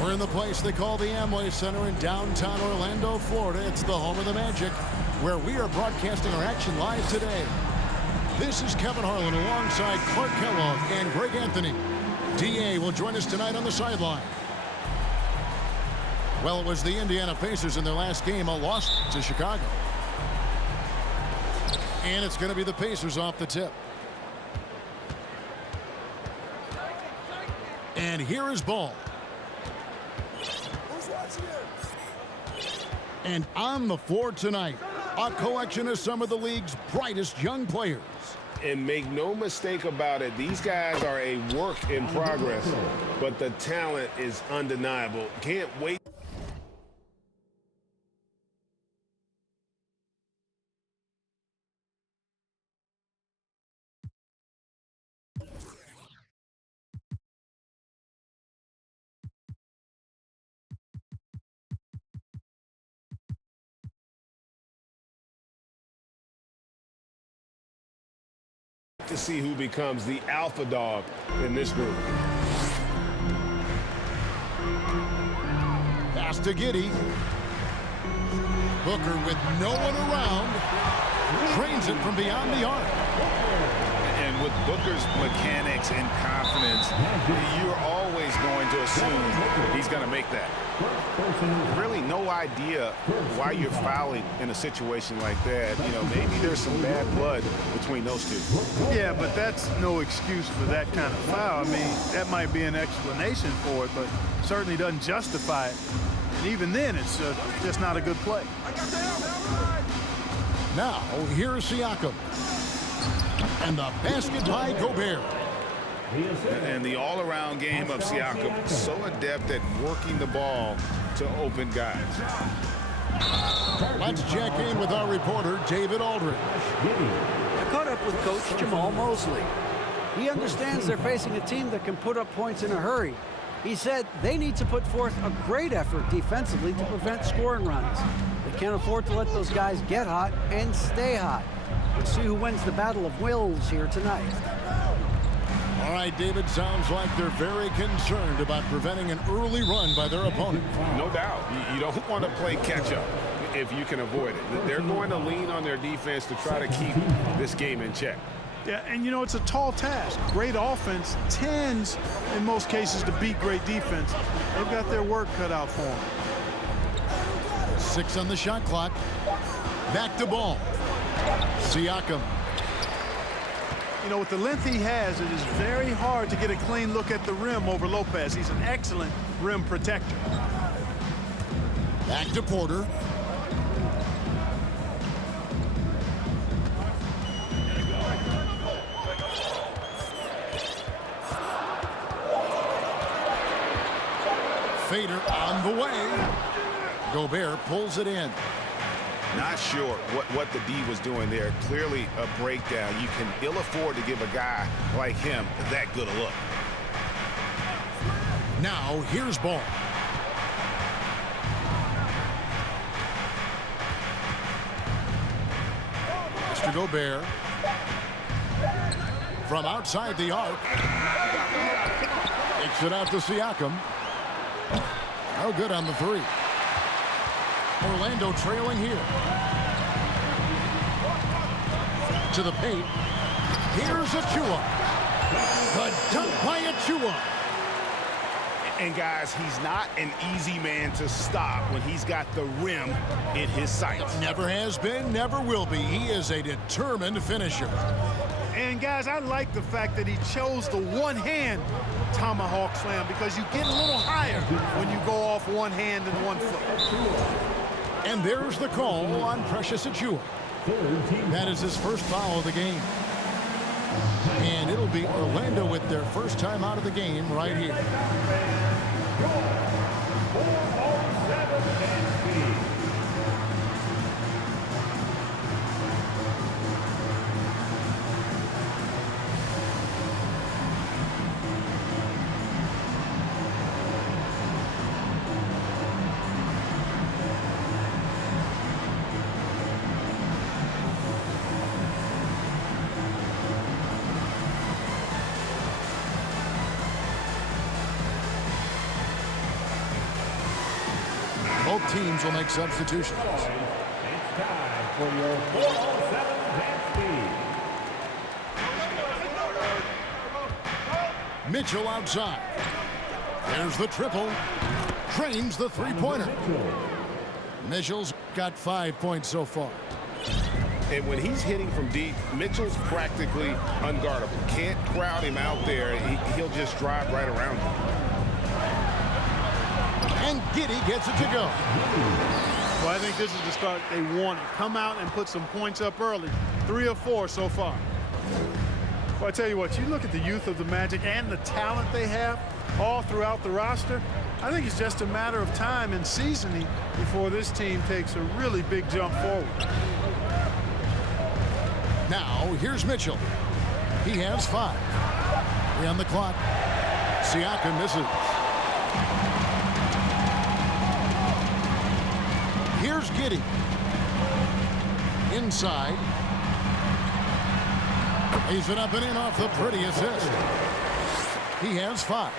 We're in the place they call the Amway Center in downtown Orlando, Florida. It's the home of the Magic, where we are broadcasting our action live today. This is Kevin Harlan alongside Clark Kellogg and Greg Anthony. DA will join us tonight on the sideline. Well, it was the Indiana Pacers in their last game, a loss to Chicago. And it's going to be the Pacers off the tip. And here is ball. And on the floor tonight, a collection of some of the league's brightest young players. And make no mistake about it, these guys are a work in progress, but the talent is undeniable. Can't wait. To see who becomes the alpha dog in this group. Pass to Giddey. Booker with no one around. Trains it from beyond the arc. And with Booker's mechanics and confidence, you're always going to assume he's going to make that. Really no idea why you're fouling in a situation like that. You know, maybe there's some bad blood between those two. Yeah, but that's no excuse for that kind of foul. I mean, that might be an explanation for it, but certainly doesn't justify it. And even then, it's just not a good play. Now, here's Siakam. And the basket by Gobert. And the all-around game of Siakam, so adept at working the ball to open guys. Let's check in with our reporter, David Aldridge. I caught up with Coach Jamal Mosley. He understands they're facing a team that can put up points in a hurry. He said they need to put forth a great effort defensively to prevent scoring runs. They can't afford to let those guys get hot and stay hot. We'll see who wins the battle of wills here tonight. All right, David, sounds like they're very concerned about preventing an early run by their opponent. No doubt. You don't want to play catch-up if you can avoid it. They're going to lean on their defense to try to keep this game in check. Yeah, and you know, it's a tall task. Great offense tends, in most cases, to beat great defense. They've got their work cut out for them. 6 on the shot clock. Back to ball. Siakam. You know, with the length he has, it is very hard to get a clean look at the rim over Lopez. He's an excellent rim protector. Back to Porter. fader on the way. Gobert pulls it in. Not sure what the D was doing there. Clearly a breakdown. You can ill afford to give a guy like him that good a look. Now here's Ball. Mr. Gobert. From outside the arc. Takes it out to Siakam. No good on the three. Orlando trailing here. To the paint. Here's Achua. The dunk by Achua. And guys, he's not an easy man to stop when he's got the rim in his sights. Never has been, never will be. He is a determined finisher. And guys, I like the fact that he chose the one-hand tomahawk slam because you get a little higher when you go off one hand and 1 foot. And there's the call on Precious Achua. That is his first foul of the game. And it'll be Orlando with their first time out of the game right here. Both teams will make substitutions. It's time for your 4-7 dance speed. Mitchell outside. There's the triple. Trains the three-pointer. Mitchell's got 5 points so far. And when he's hitting from deep, Mitchell's practically unguardable. Can't crowd him out there. He'll just drive right around him. And Giddey gets it to go. Well, I think this is the start they wanted. Come out and put some points up early. 3 or 4 so far. Well, I tell you what, you look at the youth of the Magic and the talent they have all throughout the roster. I think it's just a matter of time and seasoning before this team takes a really big jump forward. Now, here's Mitchell. He has 5. 3 on the clock. Siakam misses. Here's Giddey. Inside. Lays it up and in off the pretty assist. He has 5.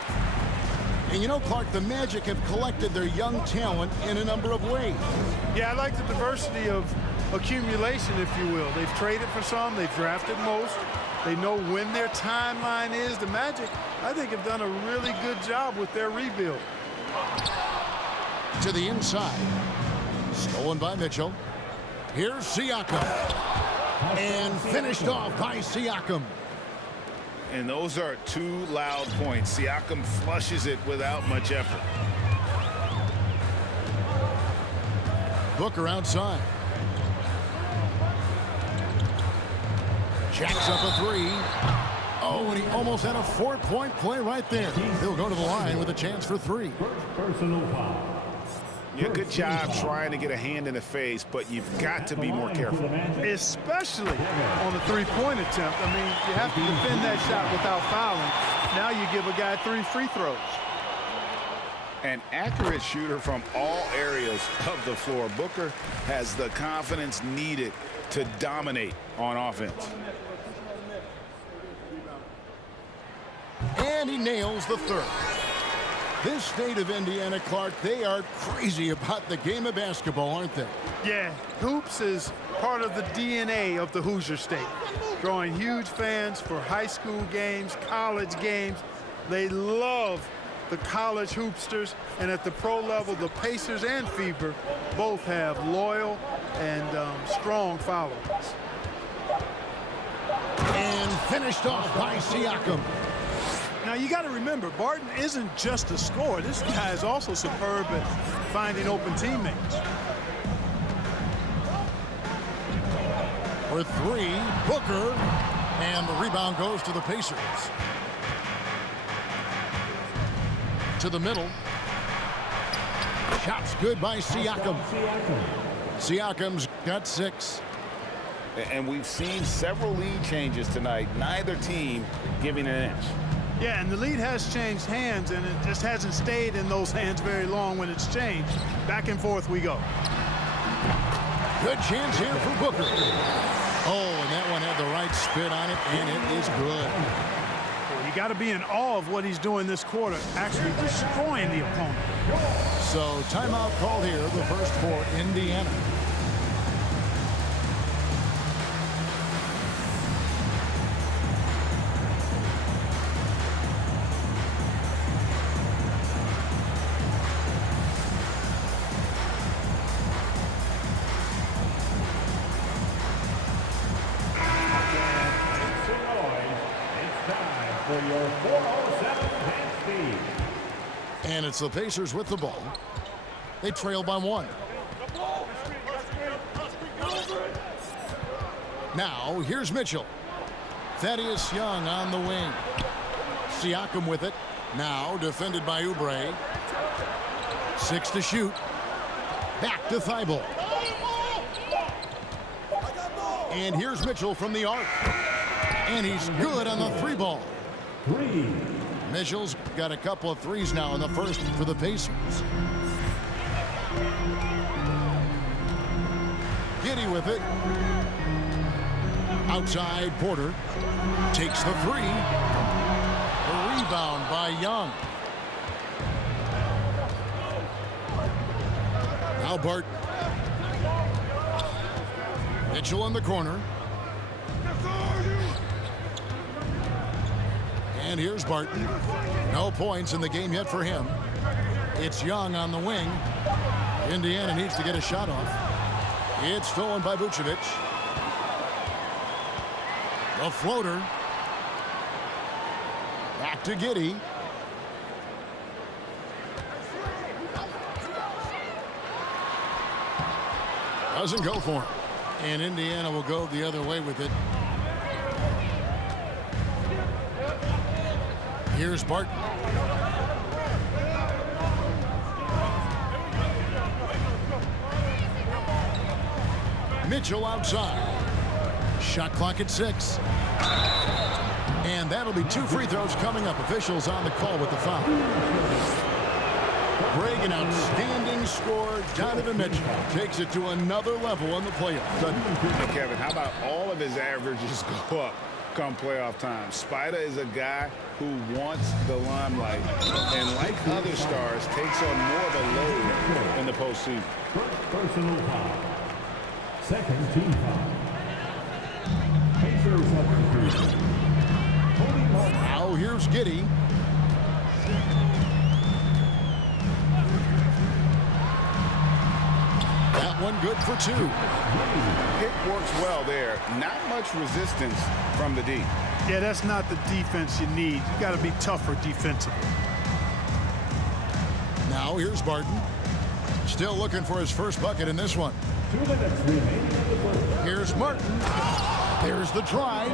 And you know, Clark, the Magic have collected their young talent in a number of ways. Yeah, I like the diversity of accumulation, if you will. They've traded for some. They've drafted most. They know when their timeline is. The Magic, I think, have done a really good job with their rebuild. To the inside. Stolen by Mitchell. Here's Siakam. And finished off by Siakam. And those are 2 loud points. Siakam flushes it without much effort. Booker outside. Jacks up a 3. Oh, and he almost had a 4-point play right there. He'll go to the line with a chance for 3. First personal foul. Yeah, good job trying to get a hand in the face, but you've got to be more careful. Especially on the three-point attempt. I mean, you have to defend that shot without fouling. Now you give a guy 3 free throws. An accurate shooter from all areas of the floor. Booker has the confidence needed to dominate on offense. And he nails the 3rd. This state of Indiana, Clark, they are crazy about the game of basketball, aren't they? Yeah, hoops is part of the DNA of the Hoosier State. Drawing huge fans for high school games, college games. They love the college hoopsters, and at the pro level, the Pacers and Fever both have loyal and strong followers. And finished off by Siakam. Now, you got to remember, Barton isn't just a scorer. This guy is also superb at finding open teammates. For 3, Booker, and the rebound goes to the Pacers. To the middle. Shot's good by Siakam. Siakam's got 6. And we've seen several lead changes tonight. Neither team giving an inch. Yeah, and the lead has changed hands, and it just hasn't stayed in those hands very long when it's changed. Back and forth we go. Good chance here for Booker. Oh, and that one had the right spin on it, and it is good. You got to be in awe of what he's doing this quarter, actually destroying the opponent. So timeout called here, the first for Indiana. And it's the Pacers with the ball. They trail by 1. Now, here's Mitchell. Thaddeus Young on the wing. Siakam with it. Now, defended by Oubre. 6 to shoot. Back to Thibault. And here's Mitchell from the arc. And he's good on the 3 ball. Mitchell's got a couple of 3s now in the first for the Pacers. Giddey with it. Outside, Porter takes the 3. The rebound by Young. Now Barton. Mitchell in the corner. And here's Barton. No points in the game yet for him. It's Young on the wing. Indiana needs to get a shot off. It's stolen by Vucevic. The floater. Back to Giddey. Doesn't go for him. And Indiana will go the other way with it. Here's Barton. Mitchell outside. Shot clock at 6. And that'll be 2 free throws coming up. Officials on the call with the foul. Greg, an outstanding scorer. Donovan Mitchell takes it to another level in the playoffs. Kevin, how about all of his averages go up come playoff time? Spider is a guy who wants the limelight, and like other stars, takes on more of a load in the postseason. Personal foul. Second team foul. Pacers substitution. Now here's Giddey. That one good for 2. Pick works well there. Not much resistance from the D. Yeah, that's not the defense you need. You got to be tougher defensively. Now here's Barton. Still looking for his first bucket in this one. 2 minutes remaining in the first. Here's Martin. There's the drive.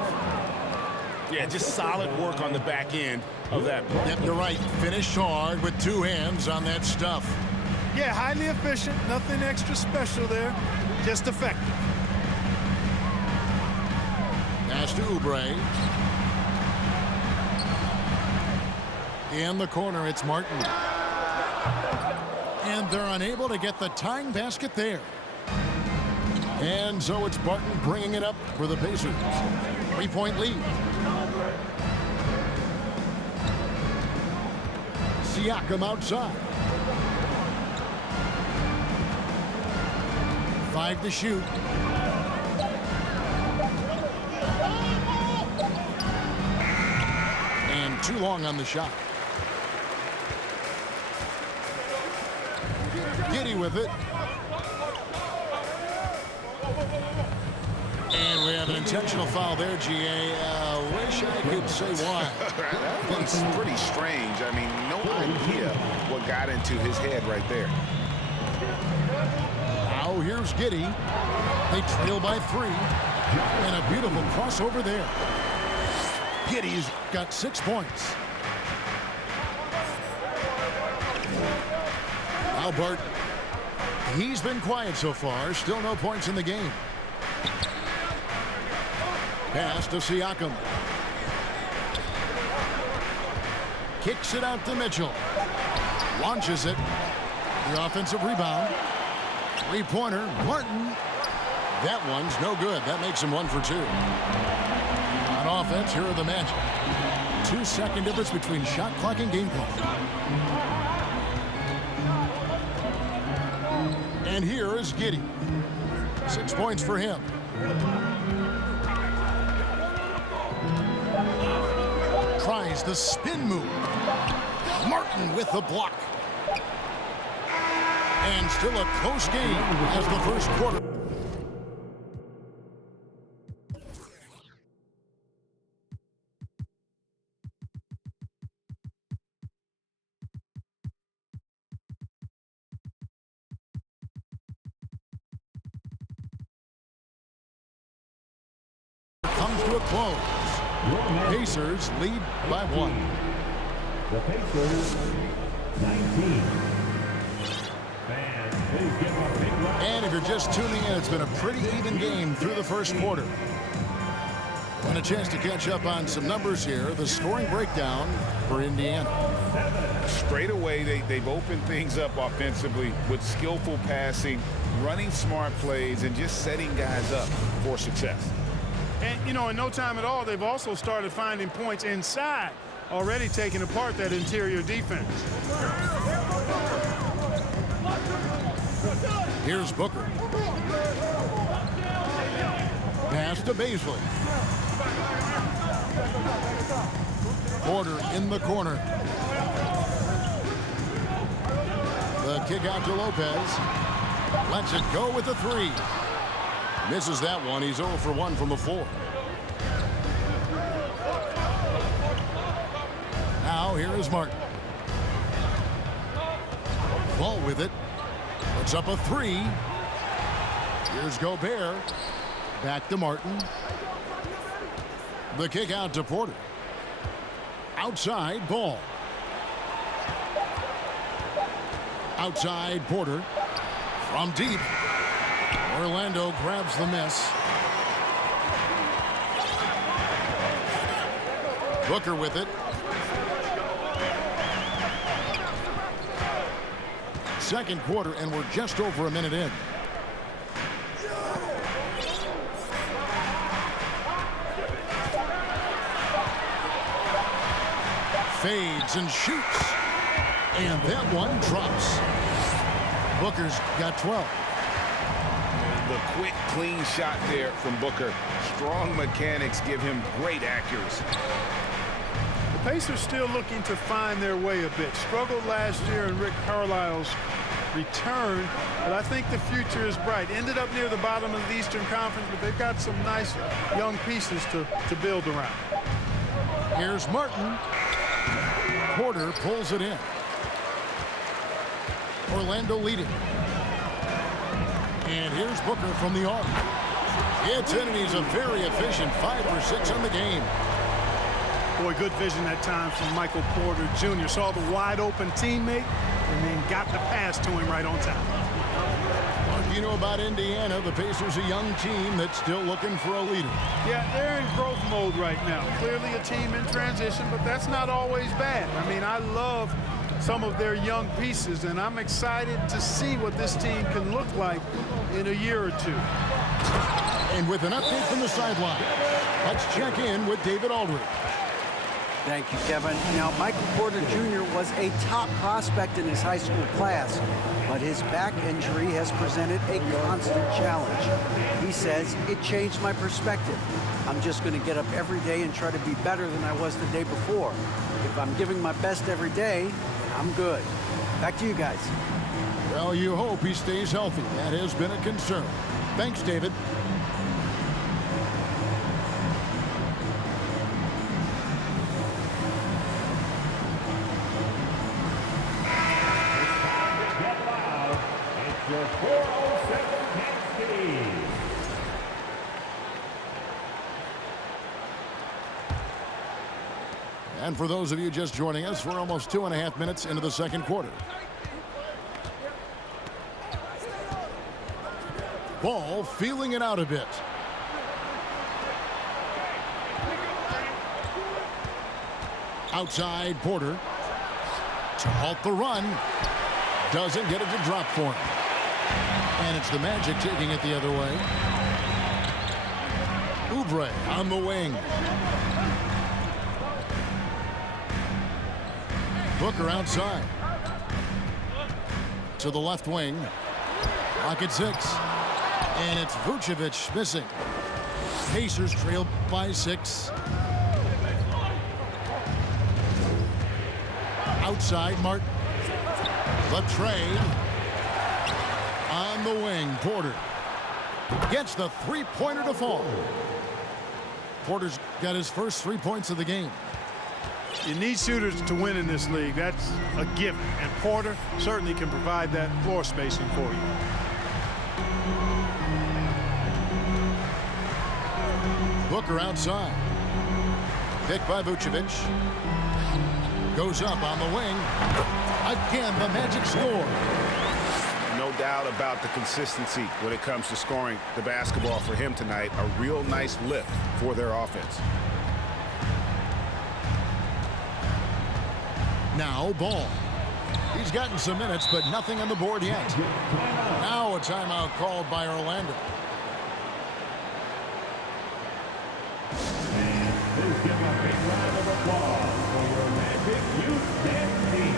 Yeah, just solid work on the back end of that. Yep, you're right. Finished hard with 2 hands on that stuff. Yeah, highly efficient. Nothing extra special there. Just effective. Pass to Oubre. In the corner, it's Martin. And they're unable to get the tying basket there. And so it's Barton bringing it up for the Pacers. 3-point lead. Siakam outside. 5 to shoot. And too long on the shot. Giddey with it. And we have an intentional foul there, GA. Wish I could say why. That one's pretty strange. I mean, no idea what got into his head right there. Now here's Giddey. They trail by 3. And a beautiful crossover there. Giddey's got 6 points. Now Now Bart, he's been quiet so far. Still no points in the game. Pass to Siakam. Kicks it out to Mitchell. Launches it. The offensive rebound. Three-pointer. Martin. That one's no good. That makes him 1 for 2. On offense, here are the Magic. 2-second difference between shot clock and game clock. And here is Giddey. 6 points for him. Tries the spin move. Martin with the block. And still a close game as the first quarter. Comes to a close. Pacers lead by 1. The Pacers, 19. And if you're just tuning in, it's been a pretty even game through the first quarter. And a chance to catch up on some numbers here. The scoring breakdown for Indiana. Straight away, they've opened things up offensively with skillful passing, running smart plays, and just setting guys up for success. And, you know, in no time at all, they've also started finding points inside, already taking apart that interior defense. Here's Booker. Pass to Beasley. Porter in the corner. The kick out to Lopez. Lets it go with the 3. Misses that one. He's 0 for 1 from the floor. Now here is Martin. Ball with it. Puts up a 3. Here's Gobert. Back to Martin. The kick out to Porter. Outside Ball. Outside Porter. From deep. Orlando grabs the miss. Booker with it. Second quarter, and we're just over a minute in. Fades and shoots. And that one drops. Booker's got 12. The quick, clean shot there from Booker. Strong mechanics give him great accuracy. The Pacers still looking to find their way a bit. Struggled last year in Rick Carlisle's return, but I think the future is bright. Ended up near the bottom of the Eastern Conference, but they've got some nice young pieces to build around. Here's Martin. Porter pulls it in. Orlando leading. And here's Booker from the arc. It's in, and he's a very efficient 5 for 6 on the game. Boy, good vision that time from Michael Porter Jr. Saw the wide open teammate and then got the pass to him right on time. Well, you know about Indiana, the Pacers a young team that's still looking for a leader. Yeah, they're in growth mode right now. Clearly a team in transition, but that's not always bad. I mean, I love some of their young pieces, and I'm excited to see what this team can look like in a year or two. And with an update from the sideline, let's check in with David Aldridge. Thank you, Kevin. Now, Michael Porter Jr. was a top prospect in his high school class, but his back injury has presented a constant challenge. He says, it changed my perspective. I'm just going to get up every day and try to be better than I was the day before. If I'm giving my best every day, I'm good. Back to you guys. Well, you hope he stays healthy. That has been a concern. Thanks, David. Your 407 next. And for those of you just joining us, we're almost 2.5 minutes into the second quarter. Ball feeling it out a bit. Outside Porter to halt the run. Doesn't get it to drop for him. And it's the Magic taking it the other way. Oubre on the wing. Booker outside. To the left wing. Pocket 6. And it's Vucevic missing. Pacers trail by 6. Outside Martin. The trade. On the wing, Porter. Gets the three-pointer to fall. Porter's got his first 3 points of the game. You need shooters to win in this league. That's a given. And Porter certainly can provide that floor spacing for you. Booker outside. Picked by Vucevic. Goes up on the wing. Again, the Magic score. No doubt about the consistency when it comes to scoring the basketball for him tonight. A real nice lift for their offense. Now Ball. He's gotten some minutes, but nothing on the board yet. Now a timeout called by Orlando. Please give a big round of applause for your Magic Youth Dance Team.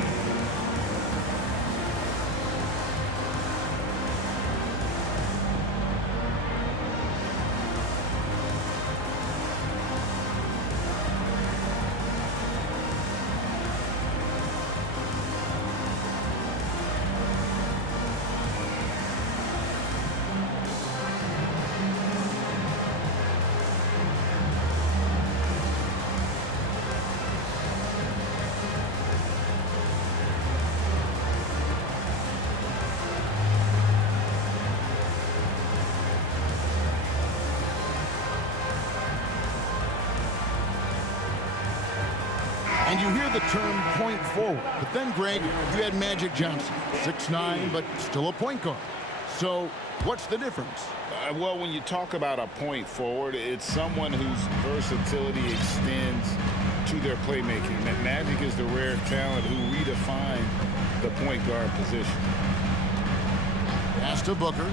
And you hear the term point forward. But then, Greg, you had Magic Johnson, 6'9", but still a point guard. So what's the difference? Well, when you talk about a point forward, it's someone whose versatility extends to their playmaking. That Magic is the rare talent who redefined the point guard position. Pass to Booker.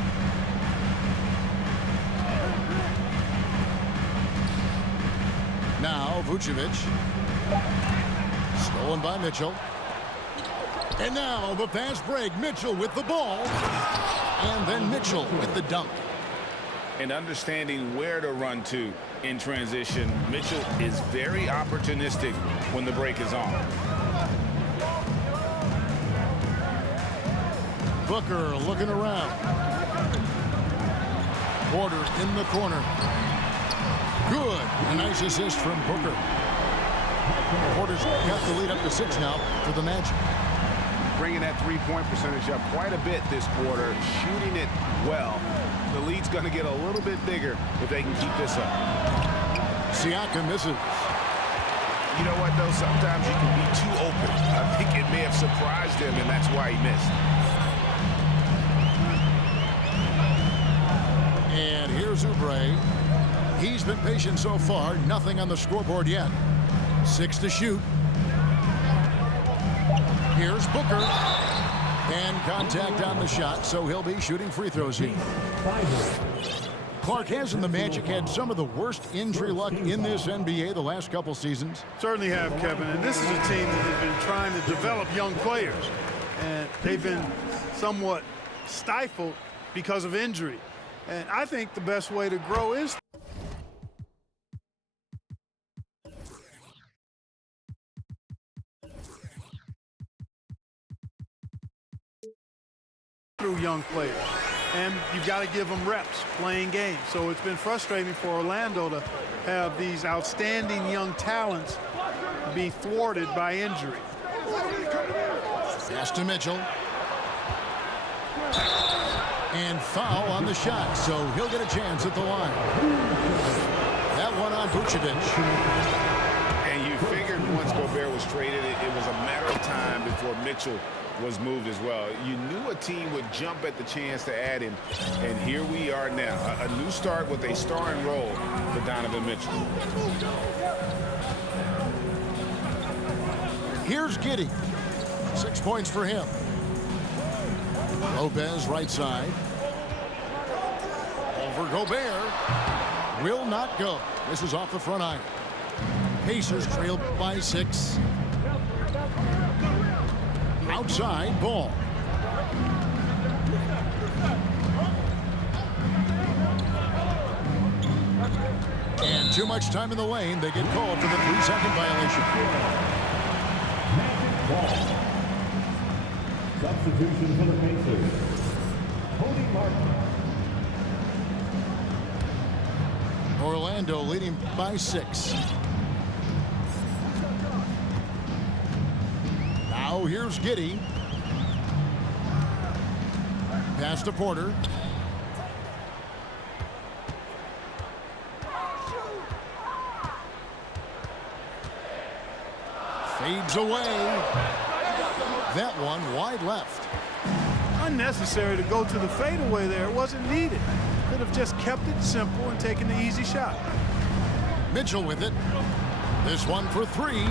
Now Vucevic. Stolen by Mitchell. And now the fast break. Mitchell with the ball. And then Mitchell with the dunk. And understanding where to run to in transition, Mitchell is very opportunistic when the break is on. Booker looking around. Porter in the corner. Good. A nice assist from Booker. Porter's got the lead up to 6 now for the Magic. Bringing that three-point percentage up quite a bit this quarter, shooting it well. The lead's going to get a little bit bigger if they can keep this up. Siakam misses. You know what, though? Sometimes you can be too open. I think it may have surprised him, and that's why he missed. And here's Oubre. He's been patient so far. Nothing on the scoreboard yet. 6 to shoot. Here's Booker. And contact on the shot, so he'll be shooting free throws here. Clark, hasn't the Magic had some of the worst injury luck in this NBA the last couple seasons? Certainly have, Kevin. And this is a team that has been trying to develop young players. And they've been somewhat stifled because of injury. And I think the best way to grow is through young players. And you've got to give them reps playing games. So it's been frustrating for Orlando to have these outstanding young talents be thwarted by injury. Pass to Mitchell. And foul on the shot, so he'll get a chance at the line. That one on Vucevic. And you figured once Gobert was was traded, it was a matter of time before Mitchell was moved as well. You knew a team would jump at the chance to add him, and here we are now. A new start with a starring role for Donovan Mitchell. Here's Giddey. 6 points for him. Lopez right side. Over Gobert. Will not go. This is off the front iron. Pacers trail by 6. Outside ball. And too much time in the lane. They get called for the 3-second violation. Ball. Substitution for the Pacers. Cody Martin. Orlando leading by 6. Now here's Giddey. Pass to Porter. Fades away. That one wide left. Unnecessary to go to the fadeaway there. It wasn't needed. Could have just kept it simple and taken the easy shot. Mitchell with it. This one for 3.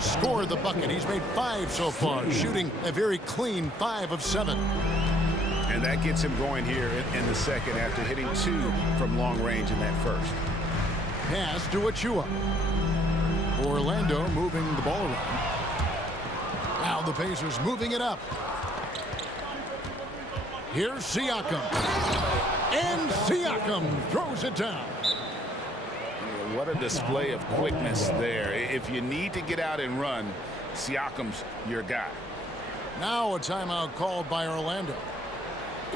Scored the bucket. He's made 5 so far, shooting a very clean 5 of 7. And that gets him going here in the second after hitting 2 from long range in that first. Pass to Achua. Orlando moving the ball around. Now the Pacers moving it up. Here's Siakam. And Siakam throws it down. What a display of quickness there. If you need to get out and run, Siakam's your guy. Now a timeout called by Orlando.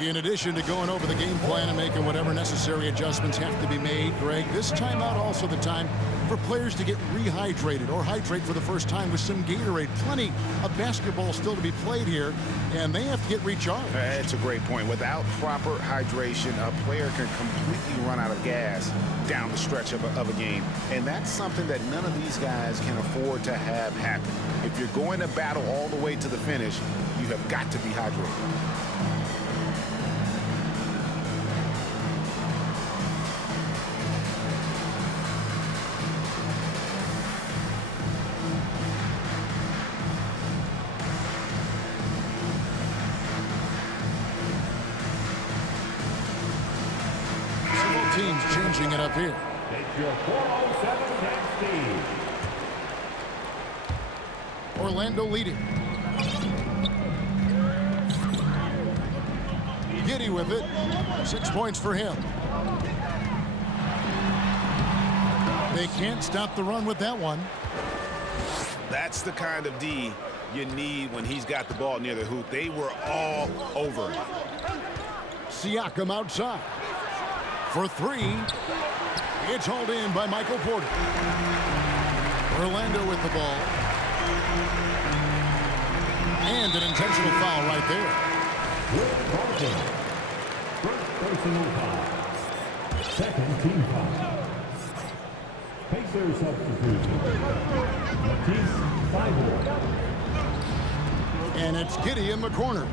In addition to going over the game plan and making whatever necessary adjustments have to be made, Greg, this timeout also the time for players to get rehydrated or hydrate for the first time with some Gatorade. Plenty of basketball still to be played here, and they have to get recharged. That's a great point. Without proper hydration, a player can completely run out of gas down the stretch of a game. And that's something that none of these guys can afford to have happen. If you're going to battle all the way to the finish, you have got to be hydrated. Teams changing it up here. Take your 407 next team. Orlando leading. Giddey with it. 6 points for him. They can't stop the run with that one. That's the kind of D you need when he's got the ball near the hoop. They were all over him. Siakam outside. For 3. It's hauled in by Michael Porter. Orlando with the ball. And an intentional foul right there. First personal foul. Second team foul. Pacers substitution. Matisse Thybulle. And it's Giddey in the corner.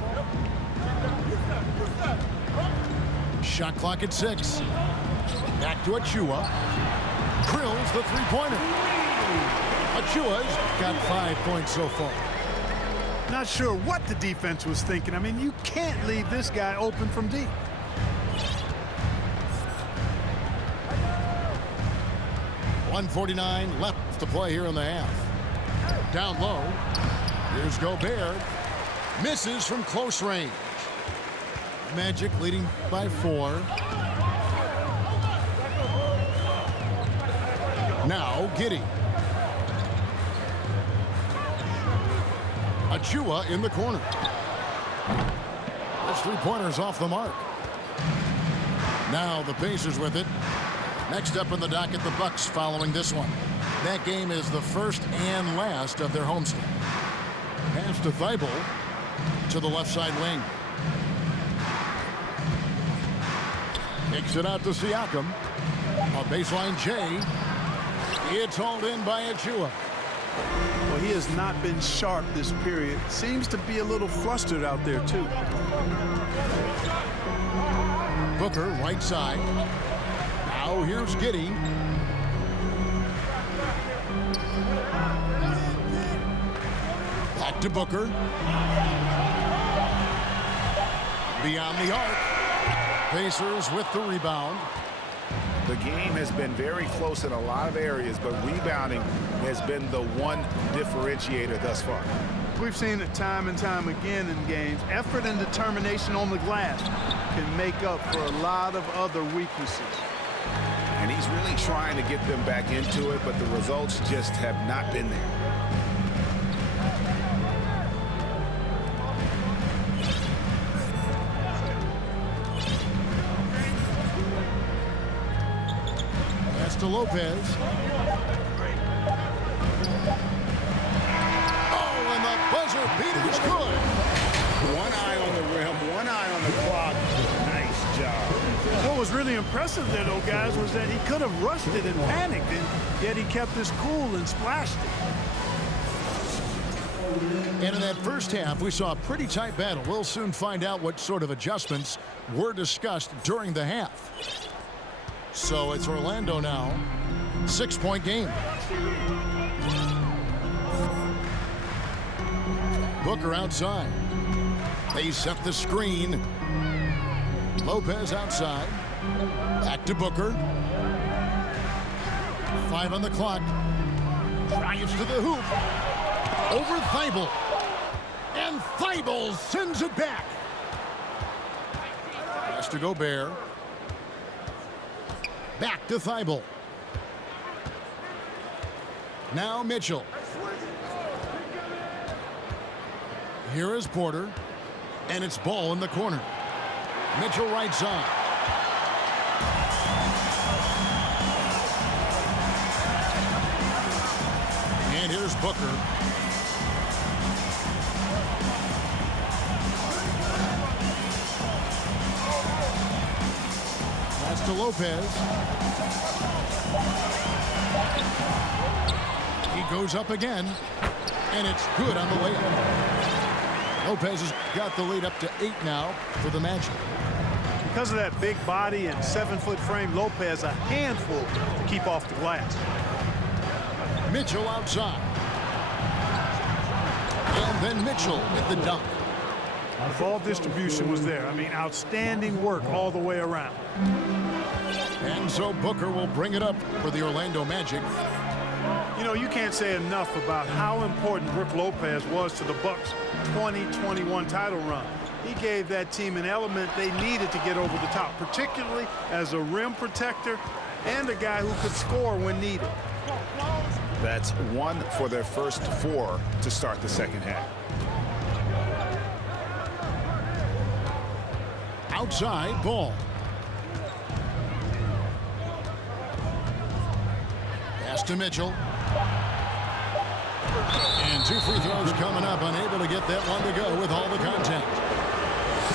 Shot clock at 6. Back to Achua. Drills the 3-pointer. Achua's got 5 points so far. Not sure what the defense was thinking. I mean, you can't leave this guy open from deep. .149 left to play here in the half. Down low. Here's Gobert. Misses from close range. Magic leading by 4. Now Giddey. Achua in the corner. This 3-pointer's off the mark. Now the Pacers with it. Next up in the docket, the Bucks following this one. That game is the first and last of their homestand. Pass to Thybulle to the left side wing. Kicks it out to Siakam. A baseline J. It's hauled in by Achua. Well, he has not been sharp this period. Seems to be a little flustered out there, too. Booker, right side. Now here's Giddey. Back to Booker. Beyond the arc. Pacers with the rebound. The game has been very close in a lot of areas, but rebounding has been the one differentiator thus far. We've seen it time and time again in games. Effort and determination on the glass can make up for a lot of other weaknesses. And he's really trying to get them back into it, but the results just have not been there. To Lopez. Oh, and the buzzer beater's good. One eye on the rim, one eye on the clock. Nice job. What was really impressive there, though, guys, was that he could have rushed it and panicked, and yet he kept his cool and splashed it. And in that first half, we saw a pretty tight battle. We'll soon find out what sort of adjustments were discussed during the half. So it's Orlando now. 6-point game. Booker outside. They set the screen. Lopez outside. Back to Booker. 5 on the clock. Drives to the hoop. Over Thibault. And Thibault sends it back. Pass to Gobert. Back to Thibault. Now Mitchell. Here is Porter. And it's Ball in the corner. Mitchell right side. And here's Booker. Pass to Lopez. He goes up again, and it's good on the layup. Lopez has got the lead up to 8 now for the Magic. Because of that big body and 7-foot frame, Lopez a handful to keep off the glass. Mitchell outside. And then Mitchell with the dunk. The ball distribution was there. I mean, outstanding work all the way around. And so Booker will bring it up for the Orlando Magic. You know, you can't say enough about how important Brook Lopez was to the Bucks' 2021 title run. He gave that team an element they needed to get over the top, particularly as a rim protector and a guy who could score when needed. That's 1 for their first 4 to start the second half. Outside, Ball. Pass to Mitchell. And 2 free throws coming up, unable to get that one to go with all the contact.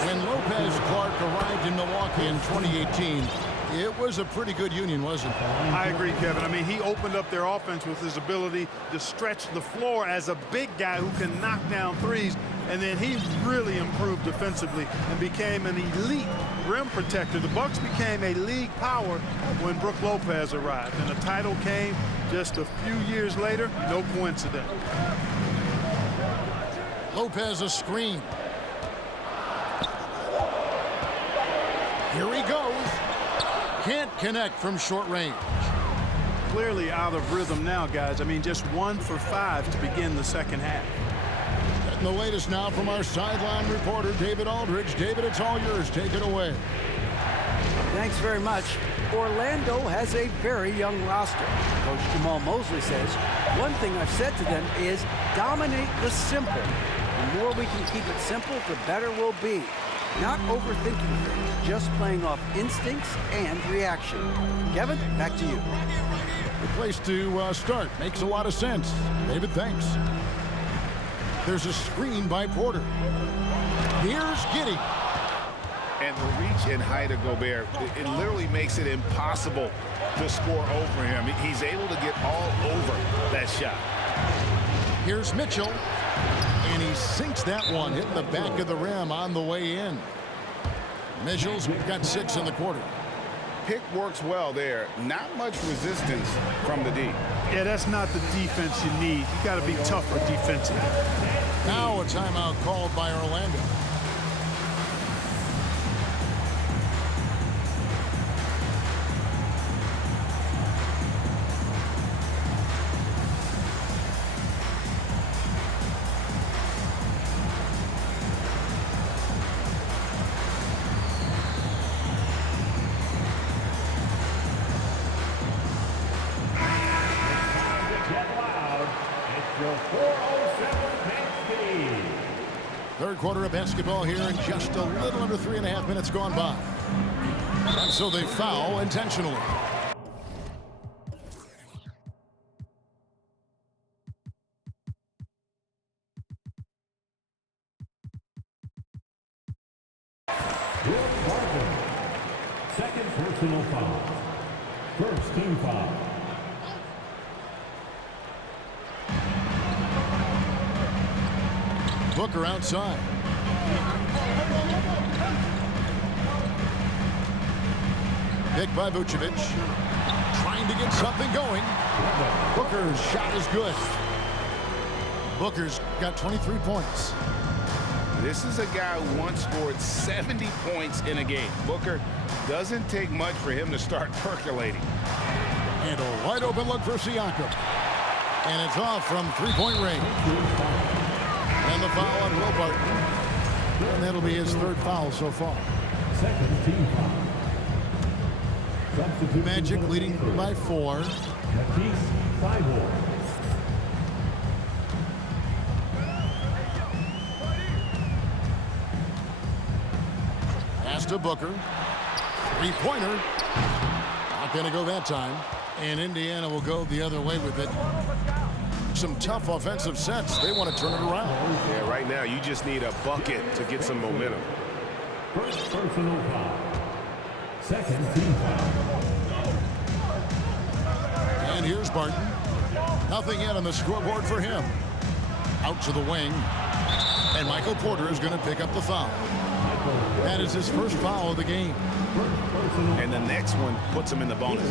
When Lopez Clark arrived in Milwaukee in 2018, it was a pretty good union, wasn't it? I agree, Kevin. I mean, he opened up their offense with his ability to stretch the floor as a big guy who can knock down threes, and then he really improved defensively and became an elite rim protector. The Bucks became a league power when Brook Lopez arrived, and the title came just a few years later. No coincidence. Lopez a screen. Here he goes. Can't connect from short range. Clearly out of rhythm now, guys. I mean, just 1 for 5 to begin the second half. And the latest now from our sideline reporter, David Aldridge. David, it's all yours. Take it away. Thanks very much. Orlando has a very young roster. Coach Jamal Mosley says, one thing I've said to them is dominate the simple. The more we can keep it simple, the better we'll be. Not overthinking things, just playing off instincts and reaction. Kevin, back to you. The place to start. Makes a lot of sense. David, thanks. There's a screen by Porter. Here's Giddey. And the reach and height of Gobert, it literally makes it impossible to score over him. He's able to get all over that shot. Here's Mitchell. And he sinks that one, hitting the back of the rim on the way in. Mitchell's got 6 in the quarter. Pick works well there. Not much resistance from the D. Yeah, that's not the defense you need. You got to be tougher defensively. Now a timeout called by Orlando. Third quarter of basketball here, and just a little under 3.5 minutes gone by. And so they foul intentionally. Second personal foul. First team foul. Booker outside. Pick by Vucevic. Trying to get something going. Booker's shot is good. Booker's got 23 points. This is a guy who once scored 70 points in a game. Booker doesn't take much for him to start percolating. And a wide open look for Siakam. And it's off from three-point range. And the foul on Will Barton. And that'll be his third foul so far. Second team foul. Substitute Magic leading by 4. Matisse Thybulle. Pass to Booker. Three-pointer. Not going to go that time. And Indiana will go the other way with it. Some tough offensive sets. They want to turn it around. Yeah, right now you just need a bucket to get some momentum. First personal foul. Second team foul. And here's Barton. Nothing yet on the scoreboard for him. Out to the wing. And Michael Porter is going to pick up the foul. That is his first foul of the game. And the next one puts him in the bonus.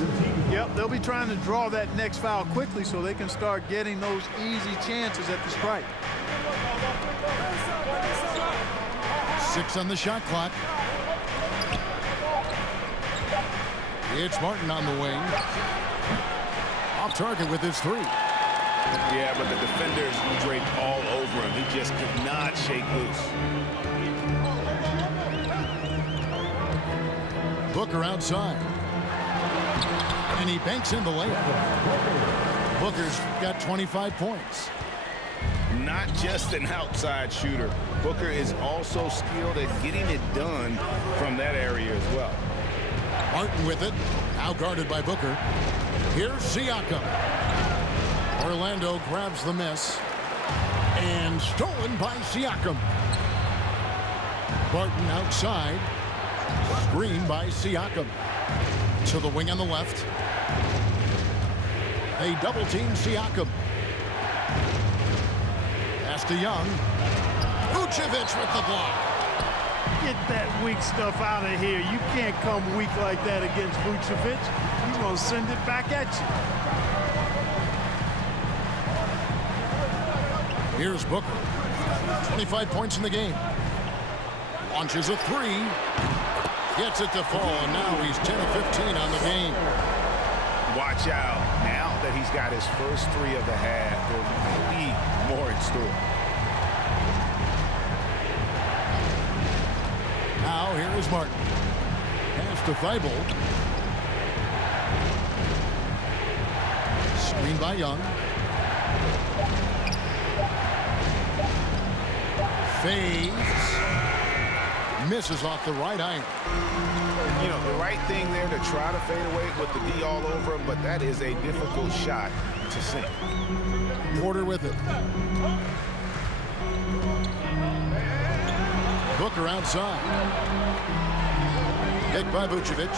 Yep, they'll be trying to draw that next foul quickly so they can start getting those easy chances at the strike. 6 on the shot clock. It's Martin on the wing. Off target with his 3. Yeah, but the defenders draped all over him. He just could not shake loose. Booker outside. And he banks in the layup. Booker's got 25 points. Not just an outside shooter. Booker is also skilled at getting it done from that area as well. Martin with it. Now guarded by Booker. Here's Siakam. Orlando grabs the miss. And stolen by Siakam. Barton outside. Screen by Siakam. To the wing on the left. They double team Siakam. Pass to Young. Vucevic with the block. Get that weak stuff out of here. You can't come weak like that against Vucevic. He's going to send it back at you. Here's Booker. 25 points in the game. Launches a 3. Gets it to fall, and now he's 10 of 15 on the game. Watch out. Now that he's got his first 3 of the half, there will be more in store. Now here is Martin. Pass to Thybulle. Screen by Young. Fades. Misses off the right iron. You know, the right thing there to try to fade away with the D all over him, but that is a difficult shot to sink. Porter with it. Booker outside. Picked by Vucevic.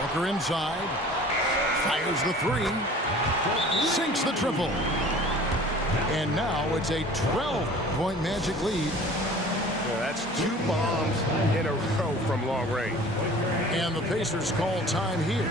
Booker inside. Fires the three. Sinks the triple. And now it's a 12-point Magic lead. Yeah, that's 2 bombs in a row from long range. And the Pacers call time here.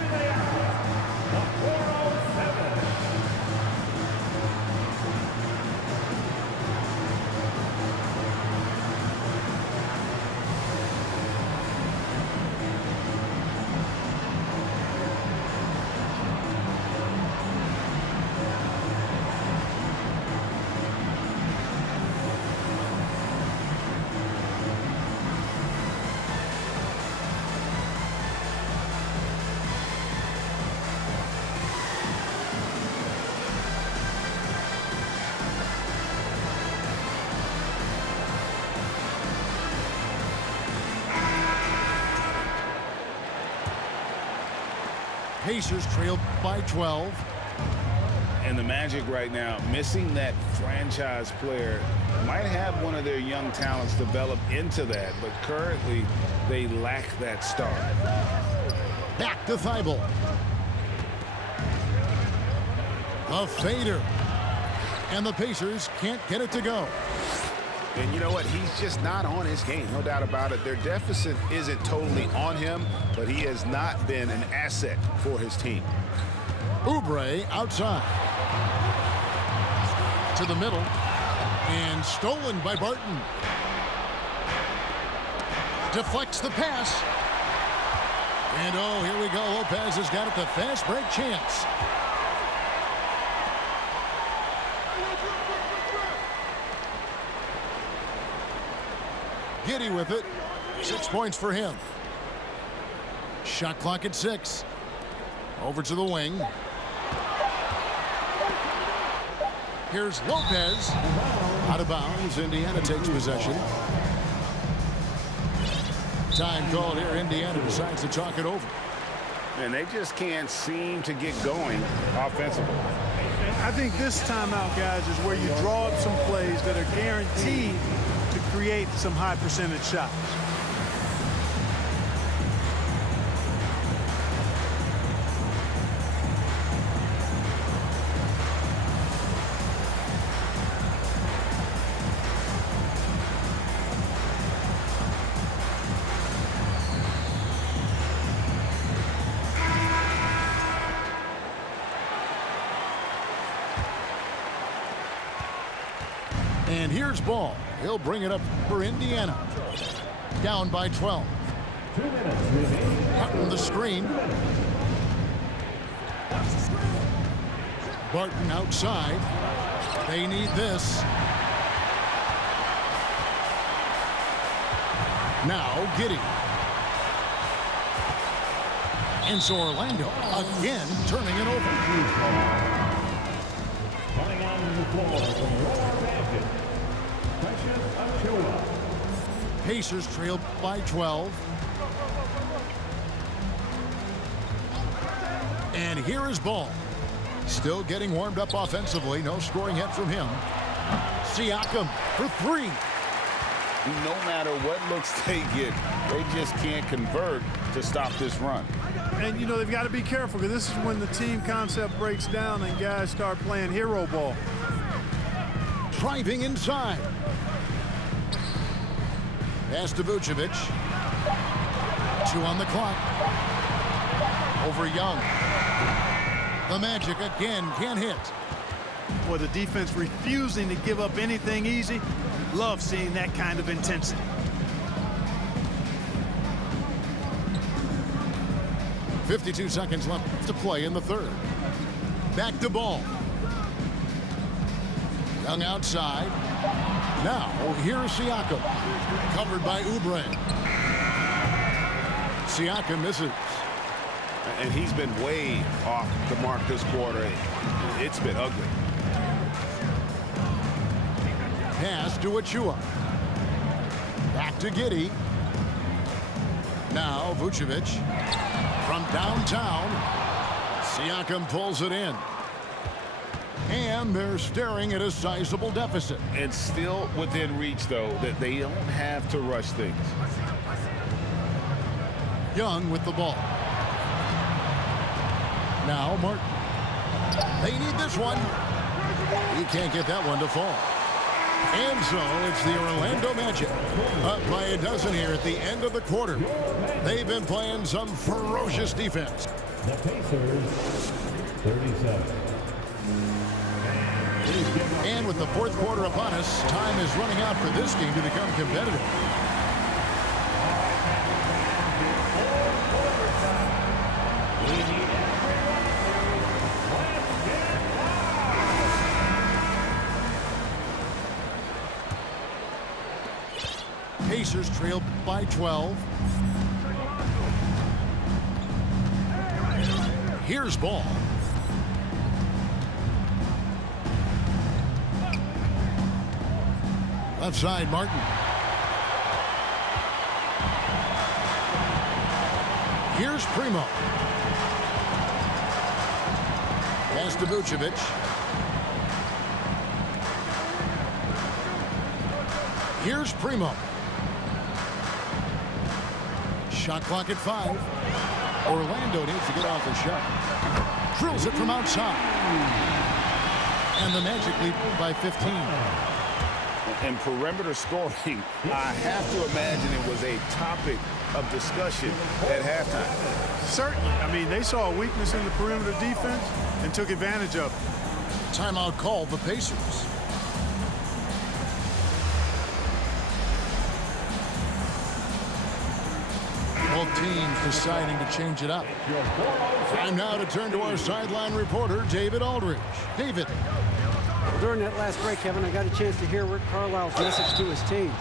Pacers trail by 12. And the Magic right now, missing that franchise player, might have one of their young talents develop into that, but currently they lack that star. Back to Thibault. The fader. And the Pacers can't get it to go. And you know what? He's just not on his game, no doubt about it. Their deficit isn't totally on him, but he has not been an asset for his team. Oubre outside. To the middle. And stolen by Barton. Deflects the pass. And oh, here we go. Lopez has got it. The fast break chance. Giddy with it. 6 points for him. Shot clock at 6. Over to the wing. Here's Lopez. Out of bounds. Indiana takes possession. Time called here. Indiana decides to talk it over. And they just can't seem to get going offensively. I think this timeout, guys, is where you draw up some plays that are guaranteed to create some high percentage shots. And here's Ball. He'll bring it up for Indiana. Down by 12. 2 minutes remaining. Barton the screen. Barton outside. They need this. Now Giddy. And so Orlando again turning it over. Coming on the floor from your Magic, Pacers trail by 12. And here is Ball. Still getting warmed up offensively. No scoring yet from him. Siakam for 3. No matter what looks they get, they just can't convert to stop this run. And, you know, they've got to be careful because this is when the team concept breaks down and guys start playing hero ball. Driving inside. Pass to Vucevic. 2 on the clock. Over Young. The Magic again can't hit. Boy, the defense refusing to give up anything easy. Love seeing that kind of intensity. .52 seconds left to play in the third. Back to Ball. Young outside. Now, here's Siakam. Covered by Oubre. Siakam misses. And he's been way off the mark this quarter. It's been ugly. Pass to Achua. Back to Giddy. Now Vucevic from downtown. Siakam pulls it in. And they're staring at a sizable deficit. It's still within reach, though, that they don't have to rush things. Young with the ball. Now Martin. They need this one. He can't get that one to fall. And so it's the Orlando Magic up by a dozen here at the end of the quarter. They've been playing some ferocious defense. The Pacers, 37. And with the fourth quarter upon us, time is running out for this game to become competitive. Pacers trail by 12. Here's ball. Left side, Martin. Here's Primo. Pass to Vucevic. Here's Primo. Shot clock at 5. Orlando needs to get off the shot. Drills it from outside. And the Magic lead by 15. And perimeter scoring, I have to imagine it was a topic of discussion at halftime. Certainly. I mean, they saw a weakness in the perimeter defense and took advantage of it. Timeout called the Pacers. Both teams deciding to change it up. Time now to turn to our sideline reporter, David Aldridge. David. During that last break, Kevin, I got a chance to hear Rick Carlisle's message to his team.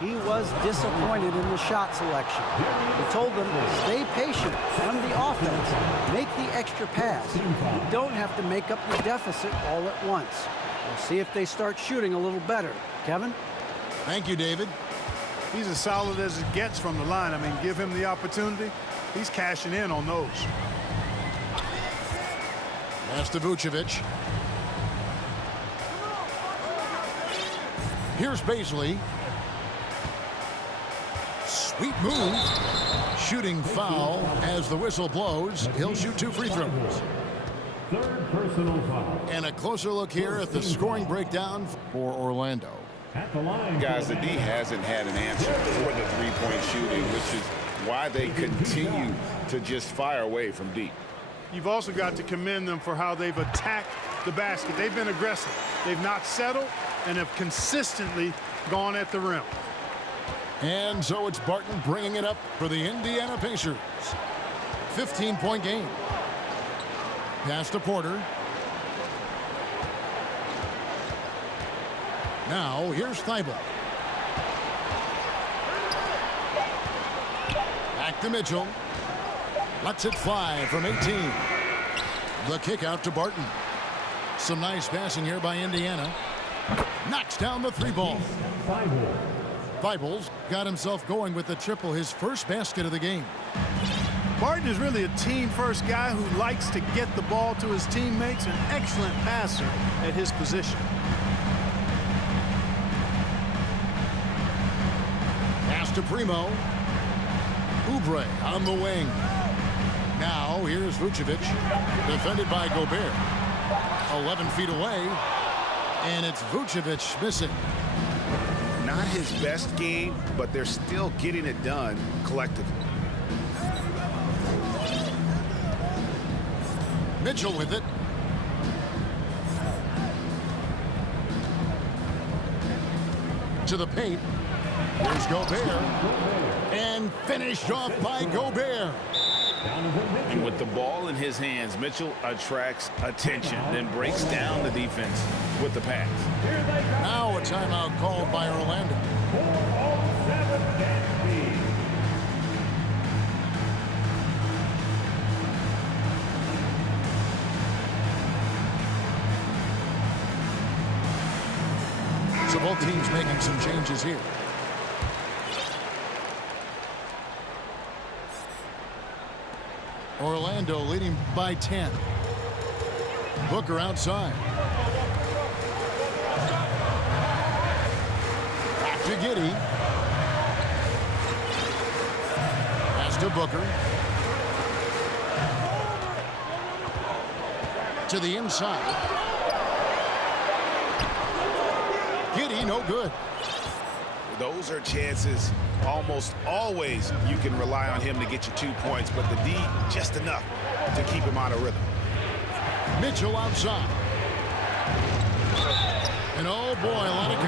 He was disappointed in the shot selection. He told them, stay patient on the offense. Make the extra pass. You don't have to make up the deficit all at once. We'll see if they start shooting a little better. Kevin? Thank you, David. He's as solid as it gets from the line. I mean, give him the opportunity. He's cashing in on those. Pass to Vucevic. Here's Baisley. Sweet move. Shooting foul as the whistle blows. He'll shoot 2 free throws. Third personal foul. And a closer look here at the scoring breakdown for Orlando. At the line. Guys, the D hasn't had an answer for the three-point shooting, which is why they continue to just fire away from deep. You've also got to commend them for how they've attacked the basket. They've been aggressive. They've not settled and have consistently gone at the rim. And so it's Barton bringing it up for the Indiana Pacers. 15-point game. Pass to Porter. Now here's Thibault. Back to Mitchell. Lets it fly from 18. The kick out to Barton. Some nice passing here by Indiana. Knocks down the 3 ball. Thibault's got himself going with the triple, his first basket of the game. Barton is really a team-first guy who likes to get the ball to his teammates, an excellent passer at his position. Pass to Primo. Oubre on the wing. Now here's Vucevic, defended by Gobert. 11 feet away, and it's Vucevic missing. Not his best game, but they're still getting it done collectively. Mitchell with it. To the paint. Here's Gobert. And finished off by Gobert. And with the ball in his hands, Mitchell attracts attention, then breaks down the defense with the pass. Now a timeout called by Orlando. 4:07 So both teams making some changes here. Orlando leading by 10. Booker outside. Back to Giddey. Pass to Booker. To the inside. Giddey, no good. Those are chances almost always you can rely on him to get you 2 points, but the D just enough to keep him out of rhythm. Mitchell outside. And oh boy, a lot of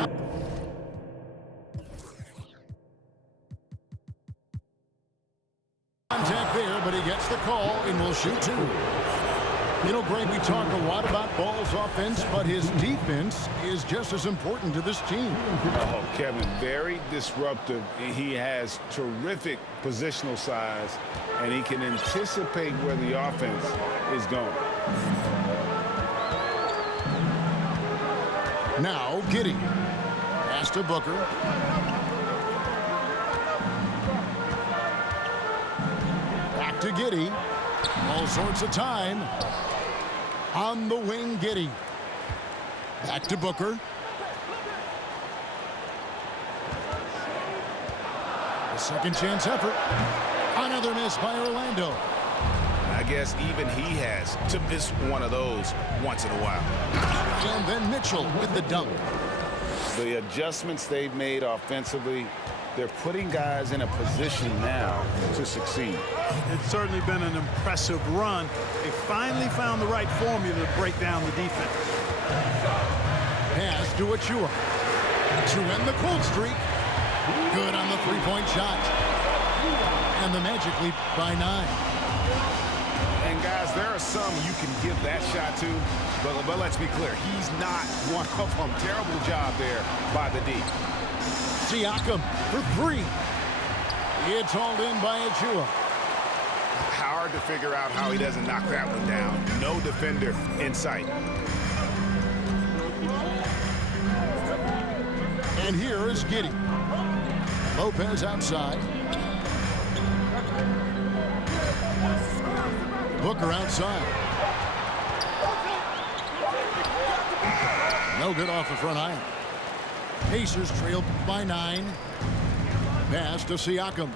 contact there, but he gets the call and will shoot 2. You know, Greg, we talk a lot about Ball's offense, but his defense is just as important to this team. Oh, Kevin, very disruptive. He has terrific positional size, and he can anticipate where the offense is going. Now, Giddey. Pass to Booker. Back to Giddey. All sorts of time. On the wing, Giddey. Back to Booker. A second chance effort. Another miss by Orlando. I guess even he has to miss one of those once in a while. And then Mitchell with the dunk. The adjustments they've made offensively, they're putting guys in a position now to succeed. It's certainly been an impressive run. They finally found the right formula to break down the defense. Pass to Achua. To end the cold streak. Good on the three-point shot. And the Magic lead by 9. And guys, there are some you can give that shot to, but let's be clear, he's not one of them. Terrible job there by the D. Siakam for 3. It's hauled in by Achua. Hard to figure out how he doesn't knock that one down. No defender in sight. And here is Giddey. Lopez outside. Booker outside. No good off the front iron. Pacers trail by 9. Pass to Siakam.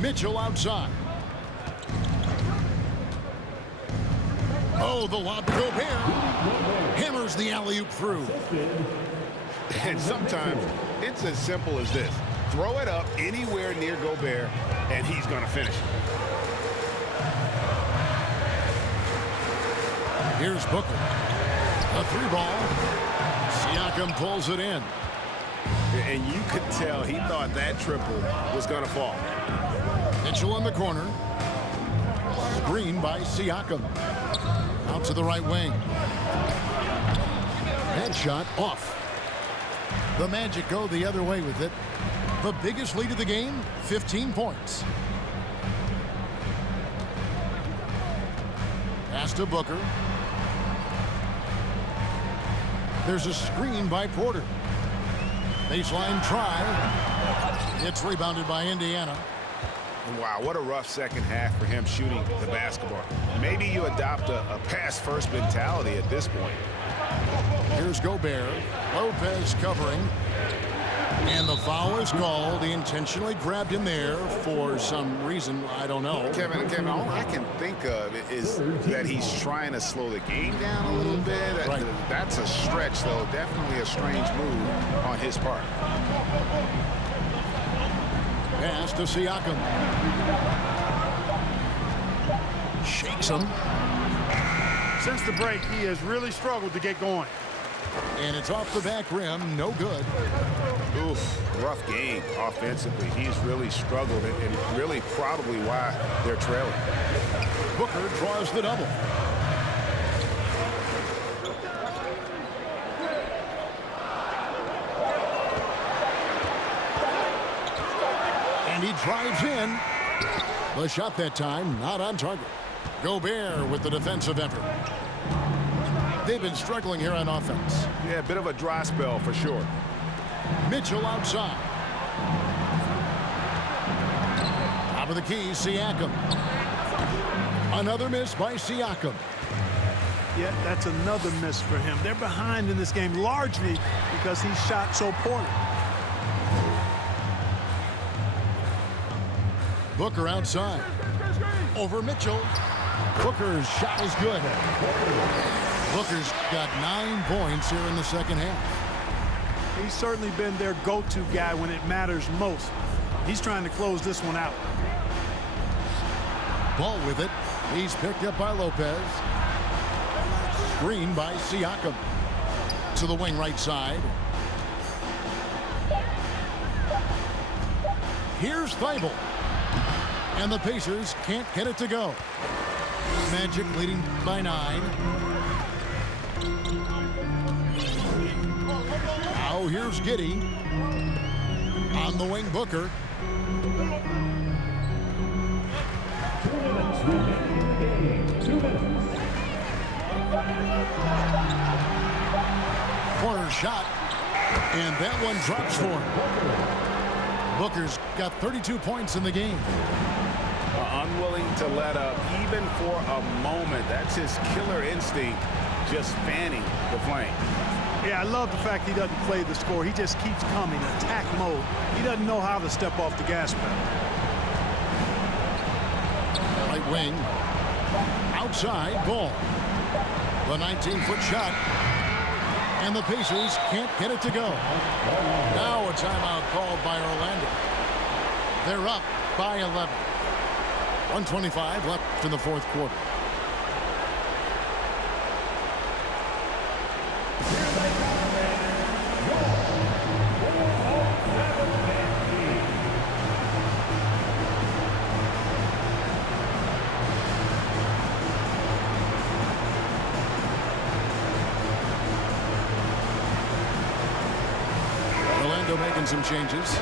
Mitchell outside. Oh, the lob to Gobert. Hammers the alley-oop through. And sometimes it's as simple as this. Throw it up anywhere near Gobert, and he's going to finish it. Here's Booker. A 3-ball. Siakam pulls it in. And you could tell he thought that triple was going to fall. Mitchell in the corner. Screen by Siakam. Out to the right wing. That shot off. The Magic go the other way with it. The biggest lead of the game, 15 points. Pass to Booker. There's a screen by Porter. Baseline try. It's rebounded by Indiana. Wow, what a rough second half for him shooting the basketball. Maybe you adopt a pass-first mentality at this point. Here's Gobert. Lopez covering. And the foul is called. He intentionally grabbed him there for some reason. I don't know. Kevin, all I can think of is that he's trying to slow the game down a little bit. Right. That's a stretch, though. Definitely a strange move on his part. Pass to Siakam. Shakes him. Since the break, he has really struggled to get going. And it's off the back rim. No good. Oof, rough game offensively. He's really struggled, and really probably why they're trailing. Booker draws the double. And he drives in. The shot that time not on target. Gobert with the defensive effort. They've been struggling here on offense. Yeah, a bit of a dry spell for sure. Mitchell outside. Top of the key, Siakam. Another miss by Siakam. Yeah, that's another miss for him. They're behind in this game largely because he shot so poorly. Booker outside. over Mitchell. Booker's shot is good. Booker's got 9 points here in the second half. He's certainly been their go-to guy when it matters most. He's trying to close this one out. Ball with it. He's picked up by Lopez. Screen by Siakam. To the wing right side. Here's Thibault. And the Pacers can't get it to go. Magic leading by 9. Now here's Giddey. On the wing, Booker. 2 minutes remaining in the game. 2 minutes. Corner shot. And that one drops for him. Booker's got 32 points in the game. Unwilling to let up even for a moment. That's his killer instinct, just fanning the flame. Yeah, I love the fact he doesn't play the score. He just keeps coming, attack mode. He doesn't know how to step off the gas pedal. Right wing. Outside, Ball. The 19-foot shot. And the Pacers can't get it to go. Now a timeout called by Orlando. They're up by 11. 1:25 left in the fourth quarter. Orlando making some changes.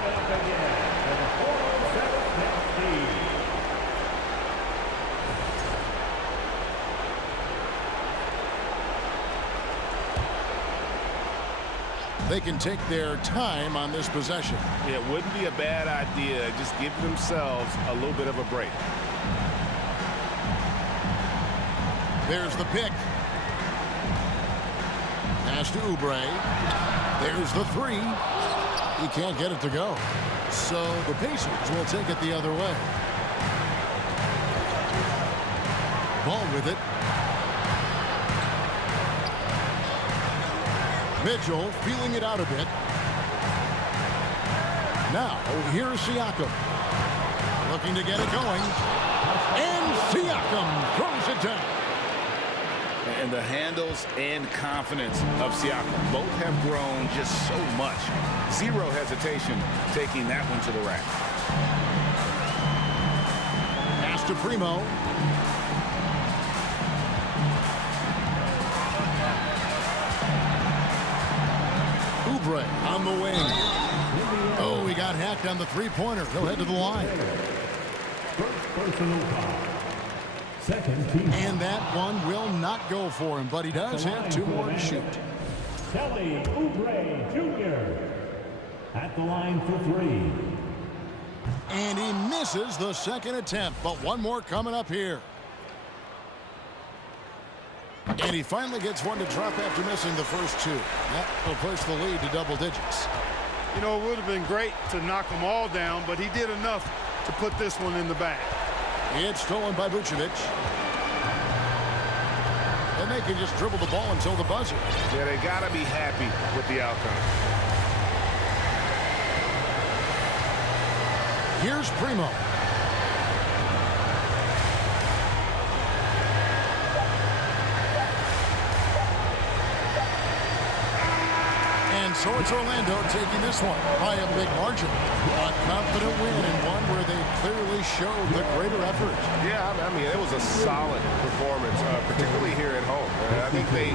They can take their time on this possession. It wouldn't be a bad idea. Just give themselves a little bit of a break. There's the pick. Pass to Oubre. There's the 3. He can't get it to go. So the Pacers will take it the other way. Ball with it. Mitchell feeling it out a bit. Now, here's Siakam. Looking to get it going. And Siakam throws it down. And the handles and confidence of Siakam both have grown just so much. Zero hesitation taking that one to the rack. Pass to Primo. Oubre on the wing. Oh, he got hacked on the three-pointer. He'll head to the line. First personal foul. Second team. And that one will not go for him, but he does have 2 more to shoot. Kelly Oubre Jr. at the line for 3. And he misses the second attempt, but 1 more coming up here. And he finally gets one to drop after missing the first 2. That will push the lead to double digits. You know, it would have been great to knock them all down, but he did enough to put this one in the bag. It's stolen by Vucevic. And they can just dribble the ball until the buzzer. Yeah, they got to be happy with the outcome. Here's Primo. And so it's Orlando taking this one by a big margin. A confident win and one where they clearly showed the greater effort. Yeah, I mean, it was a solid performance, particularly here at home. I think they